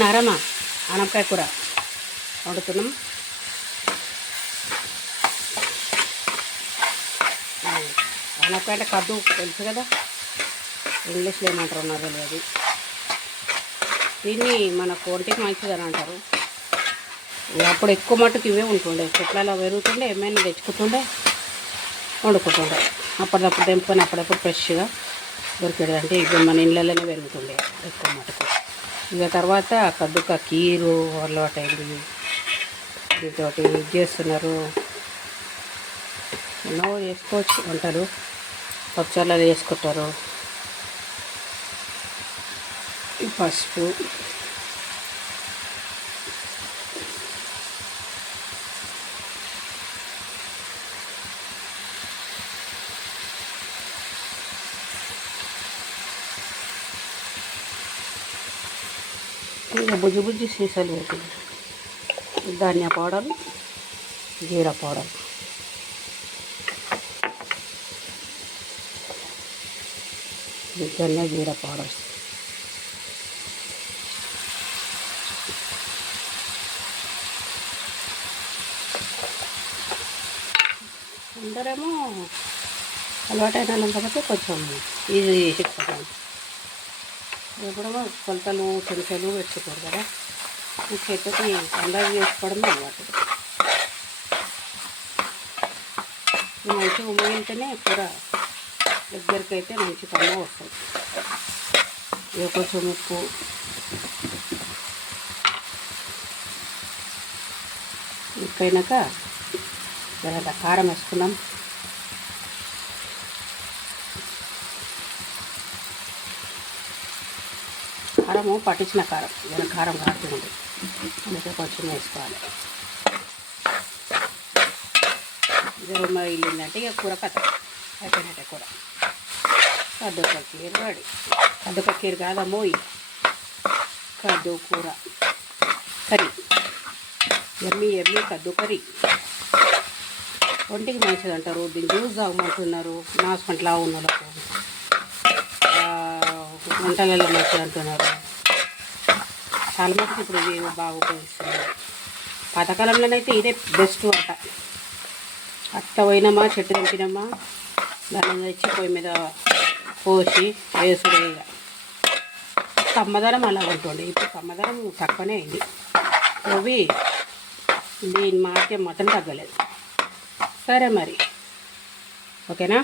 నారమా ఆనపకాయ కూర వండుతున్నాం. ఆనపకాయ అంటే కద్దు తెలుసు కదా, ఇంగ్లీష్లో ఏమంటారు నాకు తెలియదు. దీన్ని మనకు ఒంటికి మంచిదని అంటారు. అప్పుడు ఎక్కువ మట్టుకు ఇవే ఉంటుండే, చెట్లలో పెరుగుతుండే, ఏమైనా తెచ్చుకుంటుండే, వండుకుంటుండే. అప్పటిదప్పుడు తెంపుకొని అప్పుడప్పుడు ఫ్రెష్గా దొరికేది. అంటే ఇవి మన ఇళ్ళలోనే పెరుగుతుండే ఎక్కువ మటుకు. ఇక తర్వాత కద్దుక కీరు అలవాటైంది, దీంతో ఇది చేస్తున్నారు. ఎన్నో చేసుకోవచ్చు వంటలు, పచ్చళ్ళలో వేసుకుంటారు. పసుపు, ఇంకా బుజ్జి బుజ్జి సీసాలు పెట్టింది. ధనియా పౌడర్, జీరా పౌడర్, ధనియా జీరా పౌడర్స్, అందరేమో అలవాటైన వాళ్ళం కాబట్టి కొంచెం ఈజీ చేసేసుకుంటాం. ఎప్పుడేమో కొలతలు చెంచాలు పెట్టుకుంటారు కదా, చేతికి అందాజు చేసుకోవడం అలవాటు. మంచిగా ఉమ్మింటేనే కూర దగ్గరికి అయితే మంచి కమ్మ వస్తుంది. ఇక కొంచెం ఉప్పు, ఉప్పైనాక జర కారం వేసుకున్నాం. కారము పట్టించిన కారం, జర కారం కాస్తుంది, అందుకే కొంచెం వేసుకోవాలి. జరుమ ఇల్లిందంటే ఇక కూర కథ అయిపోయినట్టే. కూర కద్దుక కీరు రెడీ. కద్దుక కీరు కాదమ్మో, కద్దు కూర కర్రీ, ఎమ్మి ఎమ్మి కద్దు కర్రీ. ఒంటికి మంచిది అంటారు. దీన్ని జ్యూస్ తాగమంటున్నారు నాసుకుంటలా ఉన్న వాళ్ళకు, వంటలలో మంచిది అంటున్నారు. చాలా మటుకు ఇప్పుడు ఇది బాగా ఉపయోగిస్తున్నారు. పాతకాలంలోనైతే ఇదే బెస్ట్ వంట. అట్ట పోయినామా, చెట్టు తెంపినామా, దాన్ని తెచ్చి పొయ్యి మీద పోసి వేసుడే. ఇక కమ్మదనం అలా ఉంటుండే. ఇప్పుడు కమ్మదనం తక్కువనే అయింది. అవి దీని మాకే మటన్ తగ్గలేదు. సరే మరి, ఓకేనా.